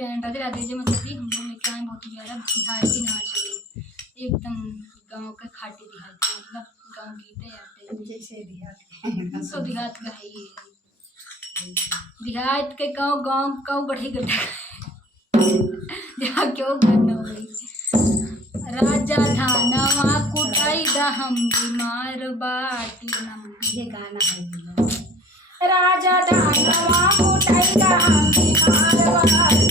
Friend Radhe Radhe जय माता दी। हम लोग लेके आए बहुत ही प्यारा बिहारी नाच एकदम गाँव का खाटी देहाती मतलब गाँव गीते जैसे देहात तो देहात का है ये देहात के गाँव गाँव गाँव गढ़ी गड्ढा देहात क्यों करना हो गई। राजा धानवा कुटाई दा हम बीमार बाटी ये गाना है। राजा धानवा कुटाई दा हम बीमार बाटी,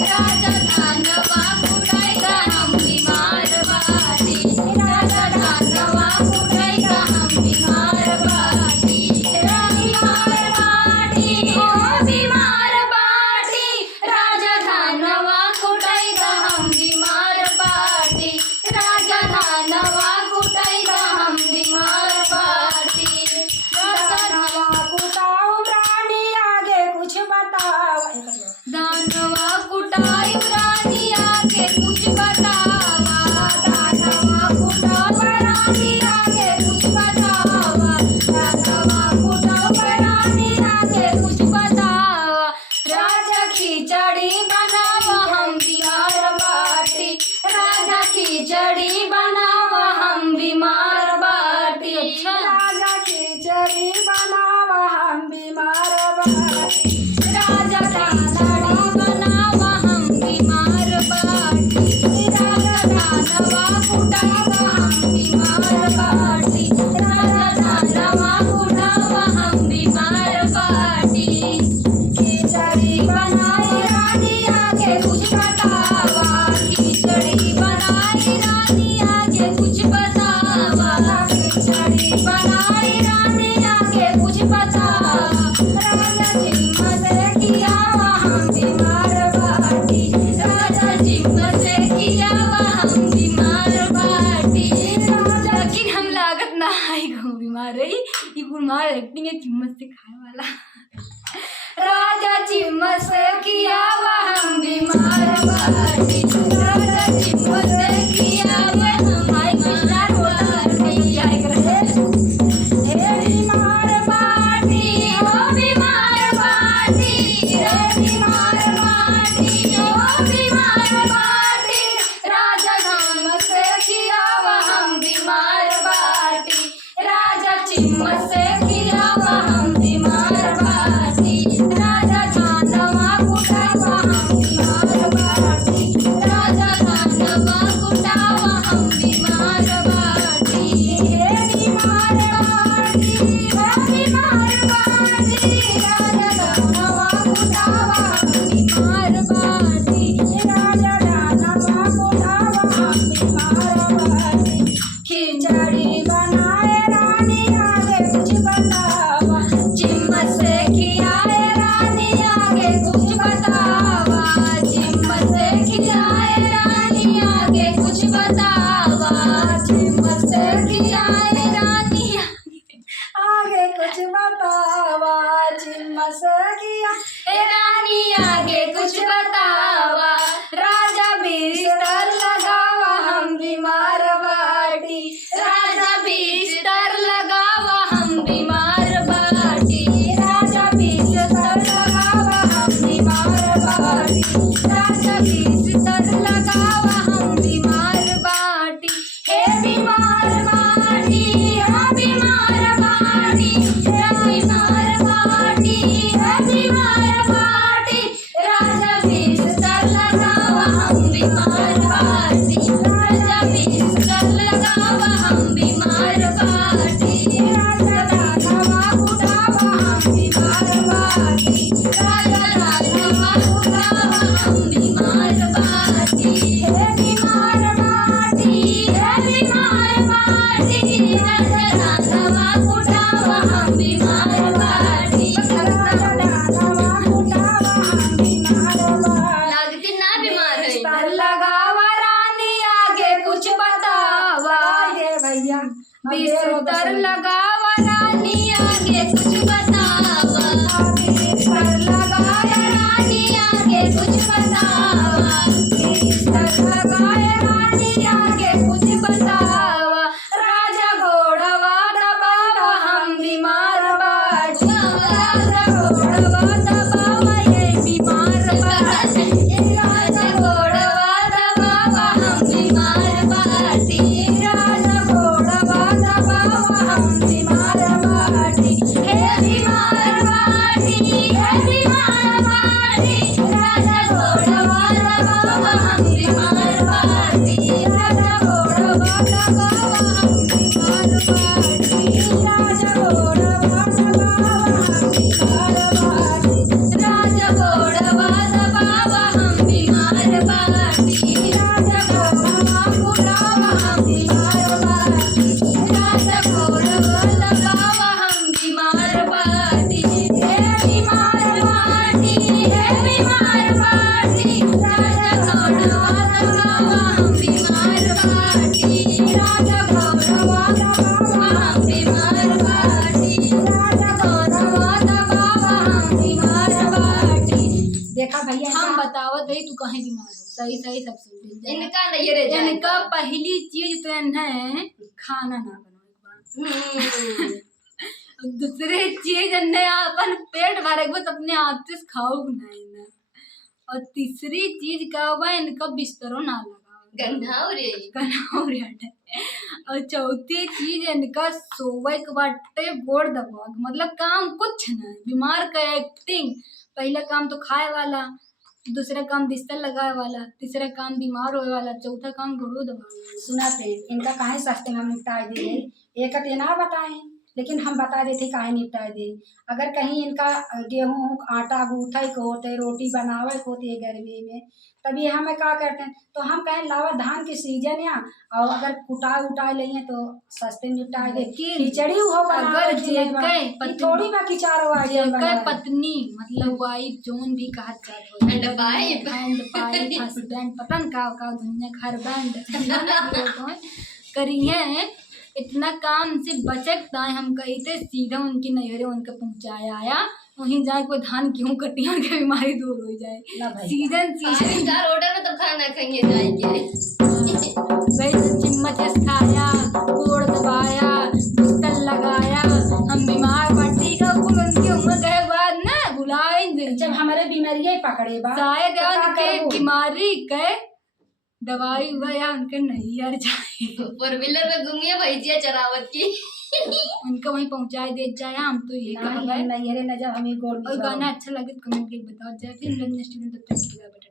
राजा धानवा कुटाई दा हम बीमार बाटी, राजा धानवा कुटाई दा हम बीमार बाटी, बीमार बाटी हो बीमार बाटी, राजा धानवा कुटाई दा हम बीमार बाटी, राजा धानवा कुटाई दा हम बीमार बाटी। धानवा कुटाओ रानी आगे कुछ बताओ, दानवा कुटाई रानी आगे कुछ बतावा, दानवा कुटाओ रानी आगे कुछ बतावा, दानवा कुटाओ रानी आगे कुछ बतावा। राजा खिचड़ी बनावा हम बीमार बाटी, राजा खिचड़ी बनावा हम बीमार बाटी। अच्छा राजा खिचड़ी बनावा हम बीमार बाटी, राजा खिचड़ी बनावा हम बीमार बाटी, राजा धानवा कुटावा हम बीमार बाटी, राजा धानवा कुटावा हम बीमार बाटी। खिचड़ी बनाई रानी आगे कुछ बतावा, खिचड़ी बनाई रानी आगे कुछ बतावा, खिचड़ी बनाई रानी आगे कुछ बतावा। राजा जिम्मा से किया हम बीमार बाटी, राजा जिम्मा से किया हम बीमार बाटी। लेकिन हम लागत ना आई गो बीमार रही ये बीमार एक्टिंग है चिम्मच से खाए वाला। राजा चिम्मच से किया हम बीमार बाटी, राजा चिम्मच से किया हम आई मिस्टर होला नहीं आए करे बीमार बाटी हो बीमार बाटी, बीमार बाटी हो बीमार बाटी, राजा चिम्मच से किया हम बीमार बाटी, राजा चिम्मच से किया हम बीमार बाटी, राजा धानवा कुटावा हम बीमार बाटी, राजा धानवा कुटावा हम बीमार बाटी। हे बीमार बाटी हो बीमार बाटी, राजा धानवा कुटावा हम बीमार बाटी, राजा धानवा कुटावा हम बीमार बाटी। खिचड़ी बनाए रानी आगे कुछ बतावा, चिम्मच से खियाए रानी आगे कुछ बतावा, चिम्मच से खियाए रानी आगे कुछ बतावा, चिम्मच से खियाए रानी आगे कुछ बतावा, चिम्मच किया रानी आगे कुछ बतावा। राजा बिस्तर लगावा हम बीमार बाटी, राजा बिस्तर लगावा हम बीमार बाटी, राजा बिस्तर लगावा हम बीमार बाटी, राजा बिस्तर लगावा हम बीमार बाटी। हे बीमार बाटी हो बीमार बाटी, हे बीमार बाटी हे बीमार बाटी, राजा बिस्तर लगावा हम बीमार बाटी, राजा बिस्तर लगावा हम बीमार बाटी, राजा धानवा कुटावा हम बीमार बाटी, राजा धानवा कुटावा हम बीमार दबावा हम बीमार बाटी राजा घोड़वा दबावा हम बीमार बाटी राजा घोड़वा दबावा हम बीमार बाटी राजा घोड़वा फुटावा हम बीमार बाटी राजा घोड़वा दबावा हम बीमार बाटी हे बीमार बाटी हे बीमार बाटी राजा घोड़वा दबावा हम बीमार बाटी राजा घोड़वा दबावा हम बीमार बाटी राजा घोड़वा दबावा हम बीमार बाटी। देखा भैया हम बतावत भाई तू कहीं बीमार हो सही सही सब सुन लीजिए। इनका नहीं रे इनका पहली चीज तो है खाना ना बनाओ एक बार। दूसरी चीज ने अपन पेट भरे के बाद अपने हाथ से खाओ नहीं ना। और तीसरी चीज का हुआ इनका बिस्तरों ना लगाओ गंधाव रे कनाव रे हटे। और चौथी चीज इनका सोवे के बाटे गोड़ दबाओ मतलब काम कुछ नहीं बीमार का एक्टिंग। पहला काम तो खाए वाला दूसरा काम बिस्तर लगाए वाला तीसरा काम बीमार होए वाला चौथा काम गोड़ो दबाए वाला। सुना थे इनका काहे सस्ते में हम निपटाए दिए एक तो ना बताएं लेकिन हम बता देते काहे निपटाए दे। अगर कहीं इनका गेहूँ आटा गूथे को होते रोटी बनावे को होती है गर्मी में तभी हमें क्या करते हैं तो हम कहें लावा धान की सीजन या और अगर कुटा उटा लेंगे तो सस्ते में निपटाए दे। खिचड़ी हो अगर जेके थोड़ी बाकी चारों जेके पत्नी मतलब वाइफ जोन भी कहा जात हो एंड वाइफ हस्बैंड पतन का दुनिया घर बैंड करिए इतना काम से बचकता है हम कही थे सीधा उनकी नैहरे उनके पहुँचाया आया वहीं जाए कोई धान गेहूँ कटी उनकी बीमारी दूर हो जाए। सीजन सीजन स्टार होटल में तो खाना खाइए जाएंगे वही चम्मच खाया गोड़ दबाया बिस्तर लगाया हम बीमार पट्टी का उनकी उम्र गए बाद ना बुलाए जब हमारे बीमारियाँ पकड़े बा शायद उनके बीमारी के दवाई या उनके नहीं यार जाए फोर व्हीलर में घूमिए भैजिया चरावत की उनका वहीं पहुंचाए दे जाए। हम तो ये नहीं न जब हमें गोड़ और गाना अच्छा लगे तो कमेंट करके बताओ। जय फिर नेक्स्ट वीडियो तब तक के लिए।